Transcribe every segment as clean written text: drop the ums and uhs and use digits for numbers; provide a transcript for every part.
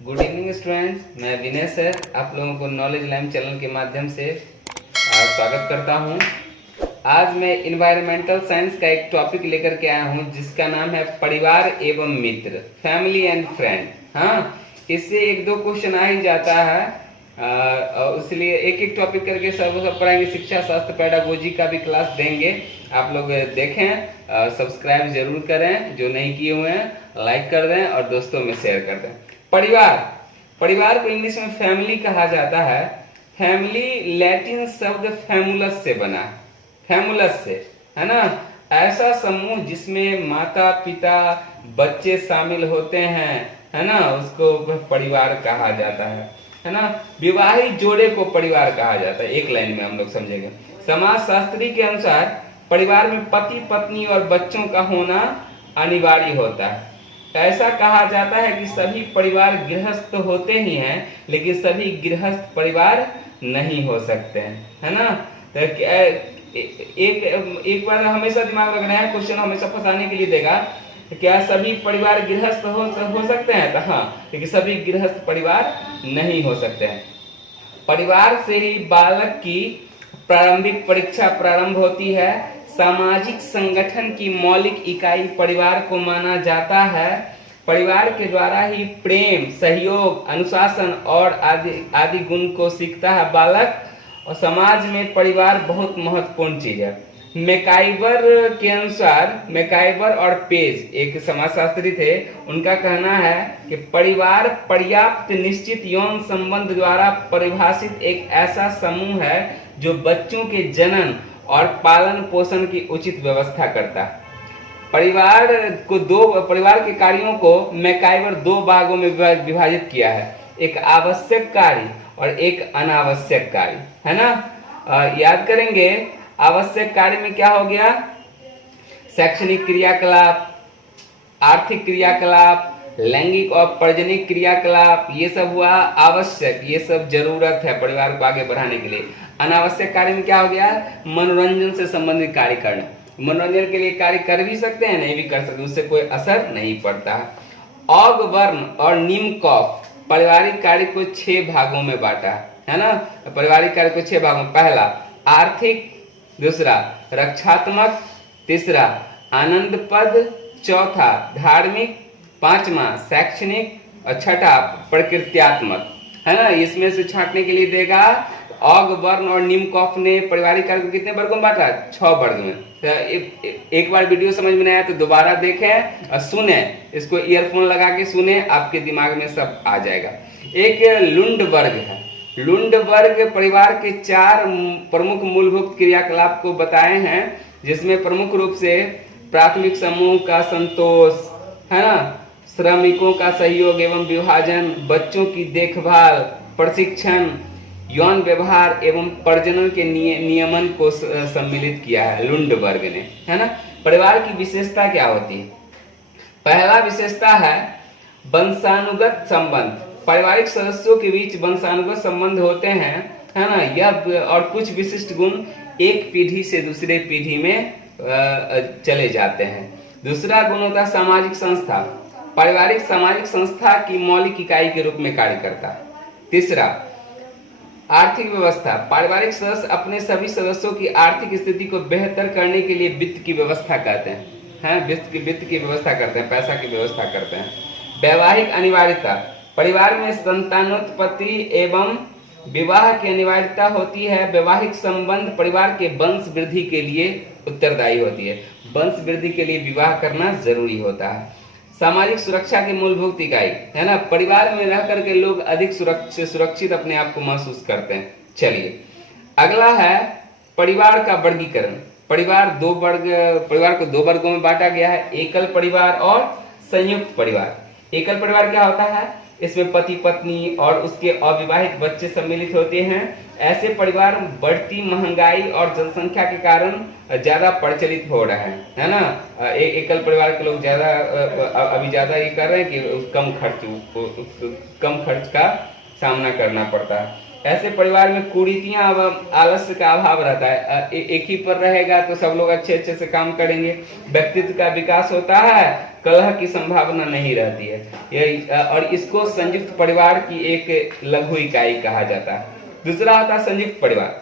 Good evening students, मैं विनय sir आप लोगों को नॉलेज लाइम चैनल के माध्यम से स्वागत करता हूं। आज मैं इन्वायरमेंटल साइंस का एक टॉपिक लेकर के आया हूं जिसका नाम है परिवार एवं मित्र, फैमिली एंड फ्रेंड। हाँ, इससे एक दो क्वेश्चन आ ही जाता है, इसलिए एक एक टॉपिक करके सब पढ़ाएंगे। शिक्षा शास्त्र पेडागोजी का भी क्लास देंगे, आप लोग देखें, सब्सक्राइब जरूर करें, जो नहीं किए हुए हैं लाइक कर दें और दोस्तों में शेयर कर दें। परिवार परिवार को इंग्लिश में फैमिली कहा जाता है। फैमिली लैटिन शब्द फैमुलस से बना, फैमुलस से, है ना। ऐसा समूह जिसमें माता पिता बच्चे शामिल होते हैं, है ना, उसको परिवार कहा जाता है ना। विवाहित जोड़े को परिवार कहा जाता है। एक लाइन में हम लोग समझेंगे। समाज शास्त्री के अनुसार परिवार में पति पत्नी और बच्चों का होना अनिवार्य होता है। ऐसा कहा जाता है कि सभी परिवार गृहस्थ होते ही हैं, लेकिन सभी गृहस्थ परिवार नहीं हो सकते हैं, है ना। तो एक बार हमेशा दिमाग रखना है, क्वेश्चन हमेशा फंसाने के लिए देगा। क्या सभी परिवार गृहस्थ हो सकते हैं? तो हाँ, लेकिन सभी गृहस्थ परिवार नहीं हो सकते हैं। परिवार से ही बालक की प्रारंभिक परीक्षा प्रारंभ होती है। सामाजिक संगठन की मौलिक इकाई परिवार को माना जाता है। परिवार के द्वारा ही प्रेम, सहयोग, अनुशासन और आदि गुण को सीखता है बालक। और समाज में परिवार बहुत महत्वपूर्ण चीज है। मैकाइवर के अनुसार, मैकाइवर और पेज एक समाजशास्त्री थे, उनका कहना है कि परिवार पर्याप्त निश्चित यौन संबंध द्वारा परिभाषित एक ऐसा समूह है जो बच्चों के जनन और पालन पोषण की उचित व्यवस्था करता है। परिवार के कार्यों को मैकाइवर दो भागों में विभाजित किया है, एक आवश्यक कार्य और एक अनावश्यक कार्य, है ना। याद करेंगे, आवश्यक कार्य में क्या हो गया? शैक्षणिक क्रियाकलाप, आर्थिक क्रियाकलाप, लैंगिक और प्रजननिक क्रियाकलाप, ये सब हुआ आवश्यक, ये सब जरूरत है परिवार को आगे बढ़ाने के लिए। अनावश्यक कार्य में क्या हो गया? मनोरंजन से संबंधित कार्य करना। मनोरंजन के लिए कार्य कर भी सकते हैं, नहीं भी कर सकते, उससे कोई असर नहीं पड़ता है। ऑग वर्ण और निम्न कॉफ पारिवारिक कार्य को 6 भागों में बांटा है ना। पारिवारिक कार्य को 6 भागों में, पहला आर्थिक, दूसरा रक्षात्मक, तीसरा आनंदप्रद, चौथा धार्मिक, पांचवा शैक्षणिक और छठा प्रकृत्यात्मक, है ना। इसमें से छांटने के लिए देगा। ऑग वर्ण और निम्नकॉफ ने पारिवारिक कार्य को कितने वर्गों में बांटा? 6 वर्ग में। तो एक बार वीडियो समझ में नहीं आया तो दोबारा देखें और सुने, इसको ईयरफोन लगा के सुने, आपके दिमाग में सब आ जाएगा। एक लुंड वर्ग है। लुंड वर्ग परिवार के 4 प्रमुख मूलभूत क्रियाकलाप को बताए हैं, जिसमें प्रमुख रूप से प्राथमिक समूह का संतोष, है ना, श्रमिकों का सहयोग एवं विभाजन, बच्चों की देखभाल, प्रशिक्षण, यौन व्यवहार एवं प्रजनन के नियमन को सम्मिलित किया है लुंड वर्ग ने, है ना। परिवार की विशेषता क्या होती है? पहला विशेषता है वंशानुगत संबंध। पारिवारिक सदस्यों के बीच वंशानुगत संबंध होते हैं, है ना। यह और कुछ विशिष्ट गुण एक पीढ़ी से दूसरे पीढ़ी में चले जाते हैं। दूसरा गुण होता है सामाजिक संस्था। पारिवारिक सामाजिक संस्था की मौलिक इकाई के रूप में कार्य करता है। तीसरा आर्थिक व्यवस्था। पारिवारिक सदस्य अपने सभी सदस्यों की आर्थिक स्थिति को बेहतर करने के लिए वित्त की व्यवस्था करते हैं, वित्त की व्यवस्था करते हैं, पैसा की व्यवस्था करते हैं। वैवाहिक अनिवार्यता। परिवार में संतानोत्पत्ति एवं विवाह की अनिवार्यता होती है। वैवाहिक संबंध परिवार के वंश वृद्धि के लिए उत्तरदायी होती है। वंश वृद्धि के लिए विवाह करना जरूरी होता है। सामाजिक सुरक्षा की मूलभूत इकाई, है ना। परिवार में रह करके लोग अधिक सुरक्षित अपने आप को महसूस करते हैं। चलिए, अगला है परिवार का वर्गीकरण। परिवार को 2 वर्गों में बांटा गया है, एकल परिवार और संयुक्त परिवार। एकल परिवार क्या होता है? इसमें पति पत्नी और उसके अविवाहित बच्चे सम्मिलित होते हैं। ऐसे परिवार बढ़ती महंगाई और जनसंख्या के कारण ज्यादा प्रचलित हो रहे हैं, है ना। एकल परिवार के लोग ज्यादा अभी ज्यादा ये कर रहे हैं कि कम खर्च का सामना करना पड़ता है। ऐसे परिवार में कुरीतियां एवं आलस्य का अभाव रहता है। एक ही पर रहेगा तो सब लोग अच्छे अच्छे से काम करेंगे, व्यक्तित्व का विकास होता है, कलह की संभावना नहीं रहती है। और इसको संयुक्त परिवार की एक लघु इकाई कहा जाता है। दूसरा होता है संयुक्त परिवार।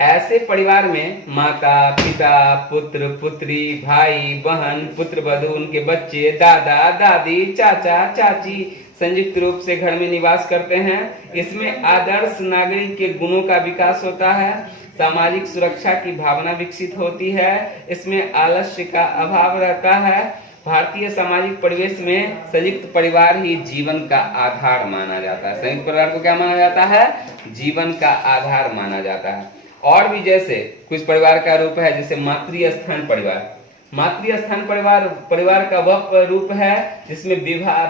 ऐसे परिवार में माता पिता, पुत्र पुत्री, भाई बहन, पुत्र वधू, उनके बच्चे, दादा दादी, चाचा चाची संयुक्त रूप से घर में निवास करते हैं। इसमें आदर्श नागरिक के गुणों का विकास होता है, सामाजिक सुरक्षा की भावना विकसित होती है, इसमें आलस्य का अभाव रहता है। भारतीय सामाजिक परिवेश में संयुक्त परिवार ही जीवन का आधार माना जाता है। संयुक्त परिवार को क्या माना जाता है? जीवन का आधार माना जाता है। और भी जैसे कुछ परिवार का रूप है, जैसे मातृस्थान परिवार। मातृस्थान परिवार का वह रूप है जिसमें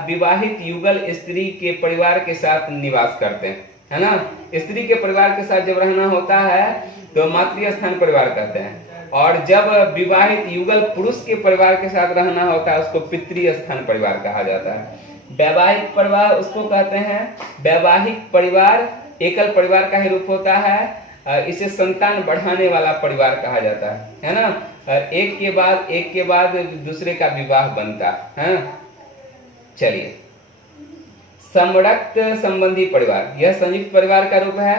विवाहित युगल स्त्री के परिवार के साथ निवास करते हैं, है ना। स्त्री के परिवार के साथ जब रहना होता है तो मातृस्थान परिवार कहते हैं, और जब विवाहित युगल पुरुष के परिवार के साथ रहना होता है उसको पितृस्थान परिवार कहा जाता है। वैवाहिक परिवार उसको कहते हैं। वैवाहिक परिवार एकल परिवार का ही रूप होता है। इसे संतान बढ़ाने वाला परिवार कहा जाता है ना। एक के बाद दूसरे का विवाह बनता है। चलिए, समरक्त संबंधी परिवार, यह संयुक्त परिवार का रूप है।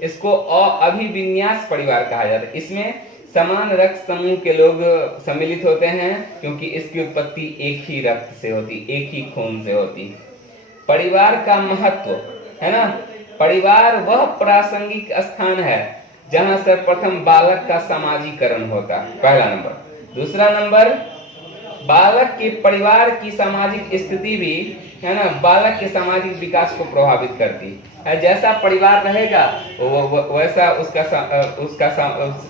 इसको अभिविन्यास परिवार कहा जाता है। इसमें समान रक्त समूह के लोग सम्मिलित होते हैं, क्योंकि इसकी उत्पत्ति एक ही रक्त से होती, एक ही खून से होती। परिवार का महत्व, है ना। परिवार वह प्रासंगिक स्थान है जहां सर्वप्रथम बालक का समाजीकरण होता है, पहला नंबर। दूसरा नंबर, बालक के परिवार की सामाजिक स्थिति भी, है ना, बालक के सामाजिक विकास को प्रभावित करती है। जैसा परिवार रहेगा वैसा उसका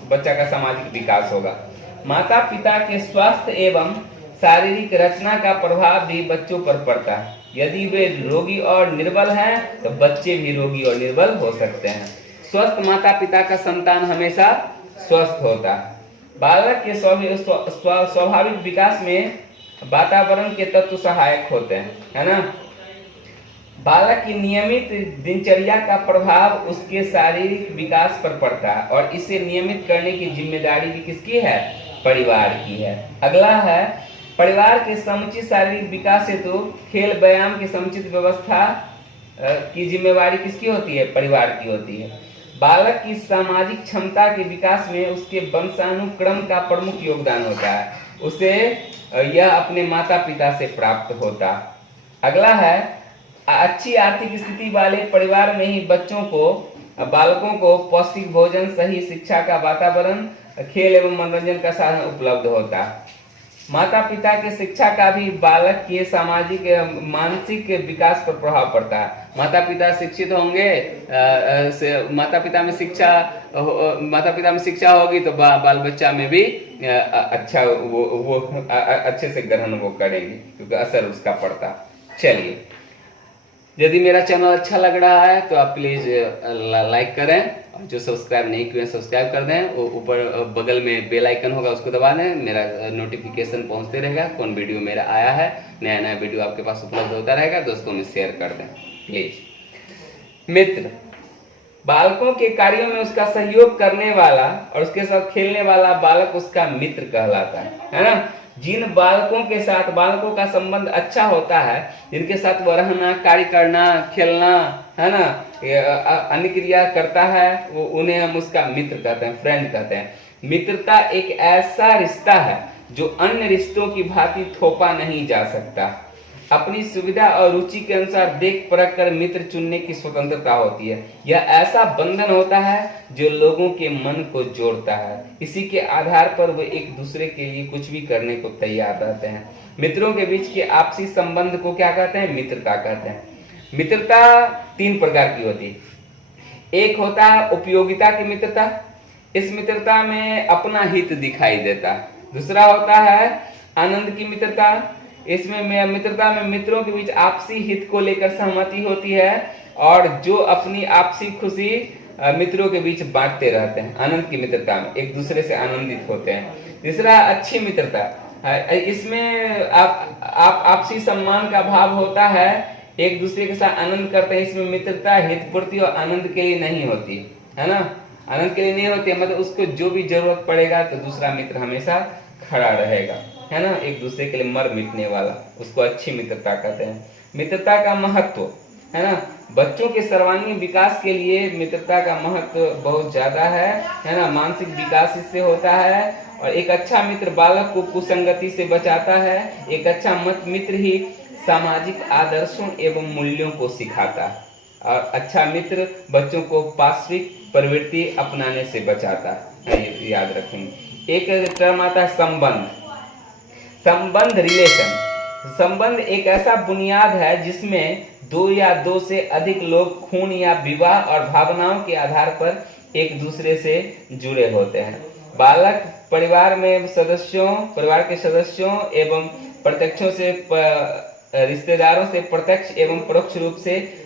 बच्चा का सामाजिक विकास होगा। माता पिता के स्वास्थ्य एवं शारीरिक रचना का प्रभाव भी बच्चों पर पड़ता है। यदि वे रोगी और निर्बल हैं तो बच्चे भी रोगी और निर्बल हो सकते हैं। स्वस्थ माता पिता का संतान हमेशा स्वस्थ होता है। बालक के स्वाभाविक विकास में वातावरण के तत्व सहायक होते हैं, है ना। बालक की नियमित दिनचर्या का प्रभाव उसके शारीरिक विकास पर पड़ता है, और इसे नियमित करने की जिम्मेदारी भी किसकी है? परिवार की है। अगला है, परिवार के समुचित शारीरिक विकास हेतु खेल व्यायाम की समुचित व्यवस्था की जिम्मेवारी किसकी होती है? परिवार की होती है। बालक की सामाजिक क्षमता के विकास में उसके वंशानुक्रम का प्रमुख योगदान होता है, उसे यह अपने माता पिता से प्राप्त होता। अगला है, अच्छी आर्थिक स्थिति वाले परिवार में ही बालकों को पौष्टिक भोजन, सही शिक्षा का वातावरण, खेल एवं मनोरंजन का साधन उपलब्ध होता है। माता पिता के शिक्षा का भी बालक के सामाजिक मानसिक विकास पर प्रभाव पड़ता है। माता पिता शिक्षित होंगे, माता पिता में शिक्षा होगी तो बाल बच्चा में भी अच्छा वो अच्छे से ग्रहण वो करेंगे, क्योंकि असर उसका पड़ता। चलिए, यदि मेरा चैनल अच्छा लग रहा है तो आप प्लीज लाइक करें, और जो सब्सक्राइब नहीं किए सब्सक्राइब कर दें। वो ऊपर बगल में बेल आइकन होगा, उसको दबा दें, मेरा नोटिफिकेशन पहुंचते रहेगा कौन वीडियो मेरा आया है। नया नया वीडियो आपके पास उपलब्ध होता रहेगा। दोस्तों में शेयर कर दें प्लीज। मित्र, बालकों के कार्यों में उसका सहयोग करने वाला और उसके साथ खेलने वाला बालक उसका मित्र कहलाता है ना। जिन बालकों के साथ बालकों का संबंध अच्छा होता है, जिनके साथ वह रहना, कार्य करना, खेलना, है ना, अन्य क्रिया करता है, वो उन्हें हम उसका मित्र कहते हैं, फ्रेंड कहते हैं। मित्रता एक ऐसा रिश्ता है जो अन्य रिश्तों की भांति थोपा नहीं जा सकता। अपनी सुविधा और रुचि के अनुसार देख परख कर मित्र चुनने की स्वतंत्रता होती है। यह ऐसा बंधन होता है जो लोगों के मन को जोड़ता है। इसी के आधार पर वे एक दूसरे के लिए कुछ भी करने को तैयार रहते हैं। मित्रों के बीच के आपसी संबंध को क्या कहते हैं? मित्रता कहते हैं। मित्रता 3 प्रकार की होती है। एक होता है उपयोगिता की मित्रता, इस मित्रता में अपना हित दिखाई देता है। दूसरा होता है आनंद की मित्रता, इसमें मित्रता में मित्रों के बीच आपसी हित को लेकर सहमति होती है और जो अपनी आपसी खुशी मित्रों के बीच बांटते रहते हैं। आनंद की मित्रता में एक दूसरे से आनंदित होते हैं। तीसरा अच्छी मित्रता, इसमें आपसी सम्मान का भाव होता है। एक दूसरे के साथ आनंद करते हैं, इसमें मित्रता हितपूर्ति और आनंद के लिए नहीं होती है ना, आनंद के लिए नहीं होती है, मतलब उसको जो भी जरूरत पड़ेगा तो दूसरा मित्र हमेशा खड़ा रहेगा, है ना, एक दूसरे के लिए मर मिटने वाला, उसको अच्छी मित्रता कहते हैं। मित्रता का महत्व, है ना, बच्चों के सर्वांगीण विकास के लिए मित्रता का महत्व बहुत ज्यादा है ना, मानसिक विकास इससे होता है, और एक अच्छा मित्र बालक को कुसंगति से बचाता है, एक अच्छा मित्र ही सामाजिक आदर्शों एवं मूल्यों को सिखाता है, और अच्छा मित्र बच्चों को पाश्विक प्रवृत्ति अपनाने से बचाता है, ये याद रखेंगे। एक टर्म आता है संबंध, संबंध रिलेशन, संबंध एक ऐसा बुनियाद है जिसमें दो या दो से अधिक लोग खून या विवाह और भावनाओं के आधार पर एक दूसरे से जुड़े होते हैं। बालक परिवार के सदस्यों एवं प्रत्यक्षों से रिश्तेदारों से प्रत्यक्ष एवं परोक्ष रूप से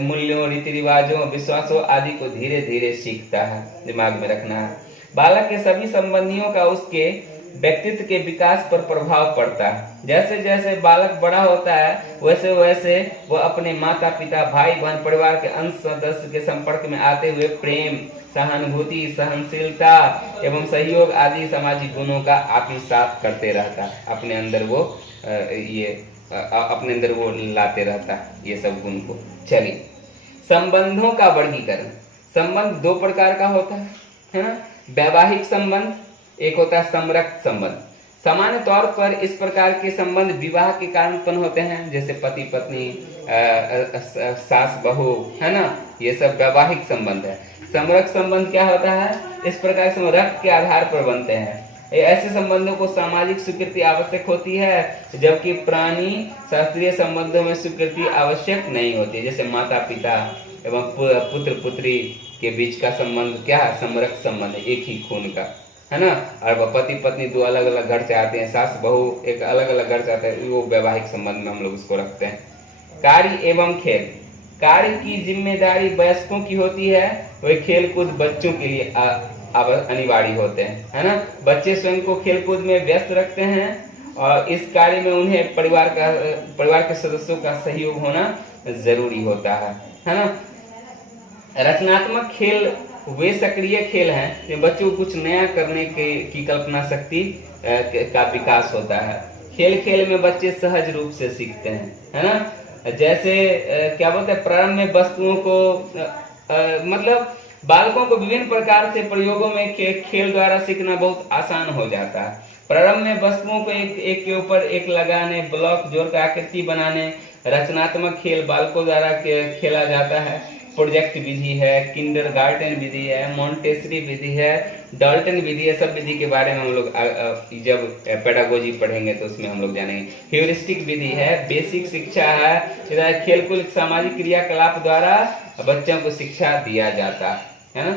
मूल्यों, रीति रिवाजों, विश्वासों आदि को धीरे धीरे सीखता है, दिमाग में रखना है। बालक के सभी संबंधियों का उसके व्यक्तित्व के विकास पर प्रभाव पड़ता है। जैसे जैसे बालक बड़ा होता है वैसे वैसे वो अपने माता पिता, भाई बहन, परिवार के अन्य सदस्य के संपर्क में आते हुए प्रेम, सहानुभूति, सहनशीलता एवं सहयोग आदि सामाजिक गुणों का आत्मसात करते रहता है, अपने अंदर वो लाते रहता है ये सब गुण को। चलिए, संबंधों का वर्गीकरण। संबंध दो प्रकार का होता है ना, वैवाहिक संबंध, एक होता है समरक संबंध। सामान्य तौर पर इस प्रकार के संबंध विवाह के कारण उत्पन्न होते हैं, जैसे पति पत्नी, सास बहू, है ना, ये सब वैवाहिक संबंध है। समरक संबंध क्या होता है, इस प्रकार से रक्त के आधार पर बनते हैं। ऐसे संबंधों को सामाजिक स्वीकृति आवश्यक होती है, जबकि प्राणी शास्त्रीय संबंधों में स्वीकृति आवश्यक नहीं होती, जैसे माता पिता एवं पुत्र पुत्री के बीच का संबंध क्या है, समरक संबंध है, एक ही खून का, है ना। और पति पत्नी दो अलग अलग घर से आते हैं, सास बहू एक अलग अलग घर से आते हैं, वो वैवाहिक संबंध में हम लोग उसको रखते हैं। कार्य एवं खेल। कार्य की जिम्मेदारी वयस्कों की होती है, वही खेल कूद बच्चों के लिए अनिवार्य होते हैं, है ना। बच्चे स्वयं को खेल कूद में व्यस्त रखते हैं और इस कार्य में उन्हें परिवार के सदस्यों का सहयोग होना जरूरी होता है ना। रचनात्मक खेल वे सक्रिय खेल हैं जो बच्चों को कुछ नया करने की कल्पना शक्ति का विकास होता है। खेल खेल में बच्चे सहज रूप से सीखते हैं, है ना। जैसे क्या बोलते हैं, प्रारंभ में वस्तुओं को मतलब बालकों को विभिन्न प्रकार से प्रयोगों में खेल द्वारा सीखना बहुत आसान हो जाता है। प्रारंभ में वस्तुओं को एक के ऊपर एक लगाने, ब्लॉक जोड़कर आकृति बनाने, रचनात्मक खेल बालकों द्वारा खेला जाता है। प्रोजेक्ट विधि है, किंडरगार्टन विधि है, मॉन्टेसरी विधि है, डाल्टन विधि है। सब विधि के बारे में हम लोग जब पेडागोजी पढ़ेंगे तो उसमें हम लोग जानेंगे। ह्यूरिस्टिक विधि है, बेसिक शिक्षा है, खेलकूद सामाजिक क्रियाकलाप द्वारा बच्चों को शिक्षा दिया जाता है ना।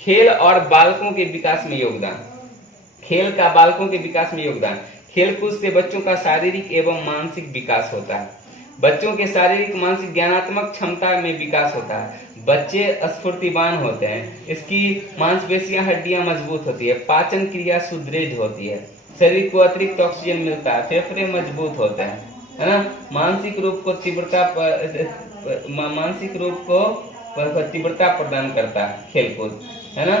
खेल और बालकों के विकास में योगदान। खेल का बालकों के विकास में योगदान। खेलकूद से बच्चों का शारीरिक एवं मानसिक विकास होता है। बच्चों के शारीरिक मानसिक ज्ञानात्मक क्षमता में विकास होता है। बच्चे स्फूर्तिवान होते हैं, इसकी मांसपेशियां, हड्डियां मजबूत होती है, पाचन क्रिया सुदृढ़ होती है, शरीर को अतिरिक्त ऑक्सीजन मिलता है, फेफड़े मजबूत होते हैं, है ना। मानसिक रूप को तीव्रता प्रदान करता है खेलकूद, है ना।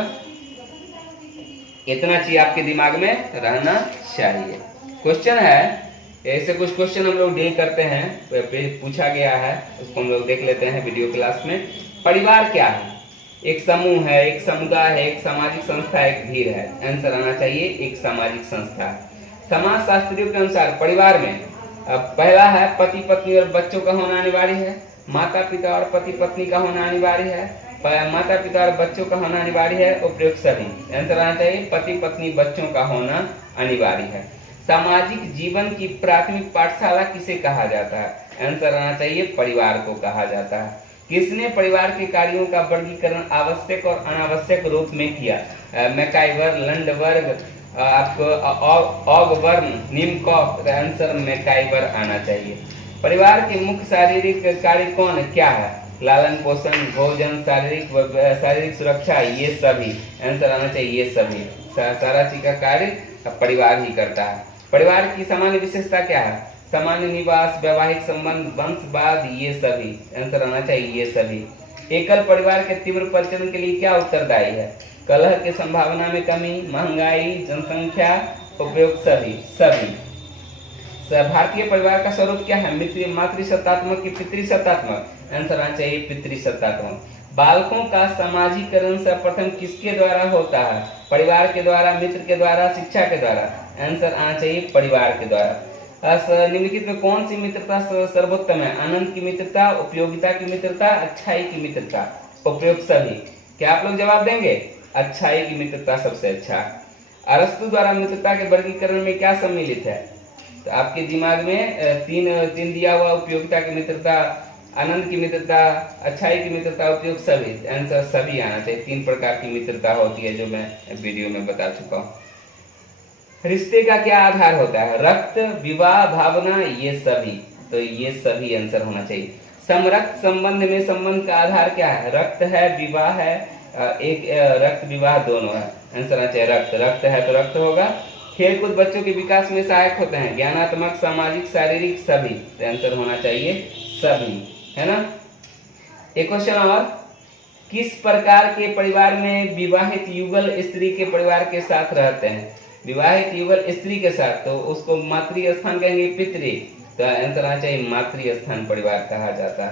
इतना चीज आपके दिमाग में रहना चाहिए। क्वेश्चन है, ऐसे कुछ क्वेश्चन हम लोग डील करते हैं, पूछा गया है, उसको हम लोग देख लेते हैं वीडियो क्लास में। परिवार क्या है? एक समूह है, एक समुदाय है, एक सामाजिक संस्था, एक भीड़ है। आंसर आना चाहिए एक सामाजिक संस्था है। समाज शास्त्रियों के अनुसार परिवार में पहला है पति पत्नी और बच्चों का होना अनिवार्य है, माता पिता और पति पत्नी का होना अनिवार्य है, माता पिता और बच्चों का होना अनिवार्य है, उपयुक्त सभी। आंसर आना चाहिए पति पत्नी बच्चों का होना अनिवार्य है। सामाजिक जीवन की प्राथमिक पाठशाला किसे कहा जाता है? आंसर आना चाहिए परिवार को कहा जाता है। किसने परिवार के कार्यों का वर्गीकरण आवश्यक और अनावश्यक रूप में किया? मैकाइवर, लंडबर्ग, आपको ऑगबर्न, निमकॉफ। आंसर मैकाइवर आना चाहिए। परिवार के मुख्य शारीरिक कार्य कौन क्या है? लालन पोषण, भोजन, शारीरिक सुरक्षा, ये सभी। आंसर आना चाहिए ये सभी। सारा चीज का कार्य परिवार ही करता है। परिवार की सामान्य विशेषता क्या है? सामान्य निवास, वैवाहिक संबंध, वंशवाद, ये सभी आंसर आना चाहिए, ये सभी। एकल परिवार के तीव्र प्रचलन के लिए क्या उत्तरदायी है? कलह की संभावना में कमी, महंगाई, जनसंख्या, उपयोग, सभी। भारतीय परिवार का स्वरूप क्या है? मातृसत्तात्मक की पितृसत्तात्मक? आंसर आना चाहिए पितृसत्तात्मक। बालकों का समाजीकरण सर्वप्रथम किसके द्वारा होता है? परिवार के द्वारा, मित्र के द्वारा, शिक्षा के द्वारा? आंसर आना चाहिए परिवार के द्वारा। निम्नलिखित में कौन सी मित्रता सर्वोत्तम है? आनंद की मित्रता, उपयोगिता की मित्रता, अच्छाई की मित्रता? उपयोग, सभी। क्या आप लोग जवाब देंगे? अच्छाई की मित्रता सबसे अच्छा। अरस्तु द्वारा मित्रता के वर्गीकरण में क्या सम्मिलित है? तो आपके दिमाग में तीन दिया हुआ, उपयोगिता की मित्रता, आनंद की मित्रता, अच्छाई की मित्रता, उपयोग, सभी। आंसर सभी आना चाहिए। 3 प्रकार की मित्रता होती है जो मैं वीडियो में बता चुका हूँ। रिश्ते का क्या आधार होता है? रक्त, विवाह, भावना, ये सभी। तो ये सभी आंसर होना चाहिए। समरक्त संबंध में संबंध का आधार क्या है? रक्त है, विवाह है, एक रक्त विवाह दोनों है। आंसर आना चाहिए रक्त। रक्त है तो रक्त होगा। खेलकूद बच्चों के विकास में सहायक होते हैं, ज्ञानात्मक, सामाजिक, शारीरिक, सभी। तो आंसर होना चाहिए सभी, है ना। एक क्वेश्चन और, किस प्रकार के परिवार में विवाहित युगल स्त्री के परिवार के साथ रहते हैं? विवाहित युगल स्त्री के साथ, तो उसको मातृ स्थान कहेंगे, पितृ? तो आंसर आना चाहिए मातृ स्थान परिवार कहा जाता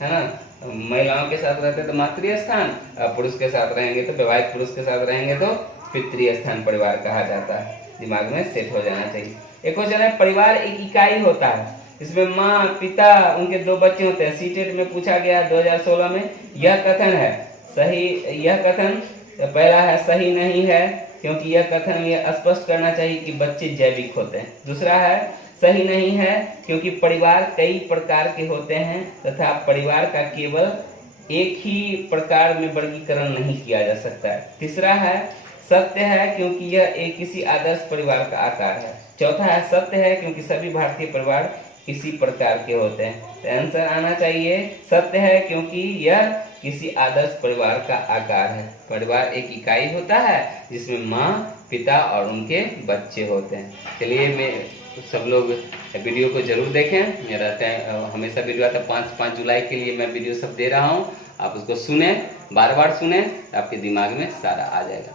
है ना। महिलाओं के साथ रहते हैं तो मातृ स्थान, पुरुष के साथ रहेंगे तो, विवाहित पुरुष के साथ रहेंगे तो पितृ स्थान परिवार कहा जाता है। दिमाग में सेट हो जाना चाहिए। एक क्वेश्चन है, परिवार एक इकाई होता है, इसमें माँ, पिता, उनके 2 बच्चे होते हैं। सीटेट में पूछा गया 2016 में। यह कथन है सही, यह कथन पहला है सही नहीं है, क्योंकि यह कथन ये स्पष्ट करना चाहिए कि बच्चे जैविक होते हैं। दूसरा है सही नहीं है, क्योंकि परिवार कई प्रकार के होते हैं तथा परिवार का केवल एक ही प्रकार में वर्गीकरण नहीं किया जा सकता है। तीसरा है सत्य है, क्योंकि यह एक किसी आदर्श परिवार का आकार है। चौथा है सत्य है, क्योंकि सभी भारतीय परिवार इसी प्रकार के होते हैं। तो आंसर आना चाहिए सत्य है, क्योंकि यह किसी आदर्श परिवार का आकार है। परिवार एक इकाई होता है जिसमें माँ, पिता और उनके बच्चे होते हैं। चलिए, मैं सब लोग वीडियो को जरूर देखें। मेरा हमेशा वीडियो आता है 5 जुलाई के लिए मैं वीडियो सब दे रहा हूँ। आप उसको सुने, बार बार सुने, आपके दिमाग में सारा आ जाएगा।